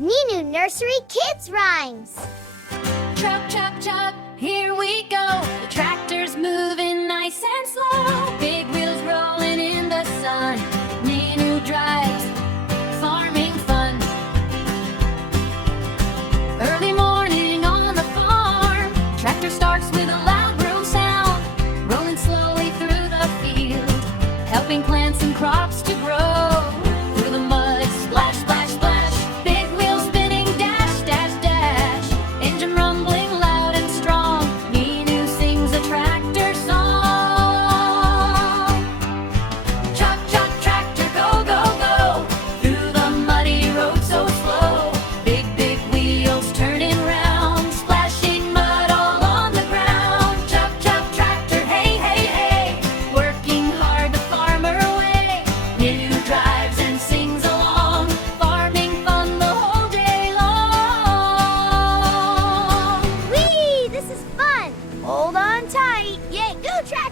Ninu Nursery Kids Rhymes. Chug, chug, chug, here we go. The tractor's moving nice and slow. Big wheels rolling in the sun. Ninu drives, farming fun. Early morning on the farm. Tractor starts with a loud vroom sound. Rolling slowly through the field, helping plants and crops to grow. Through the mud, splash, splash, splash. Big wheels spinning, dash, dash, dash. Engine rumbling loud and strong. Ninu sings a tractor song. Chug, chug, tractor, go, go, go. Through the muddy road so slow. Big, big wheels turning round, splashing mud all on the ground. Chug, chug, tractor, hey, hey, hey. Working hard the farmer way. Ninu drives and sings along, farming fun the whole day long. Whee! This is fun. Hold on tight. Yay, go tractor!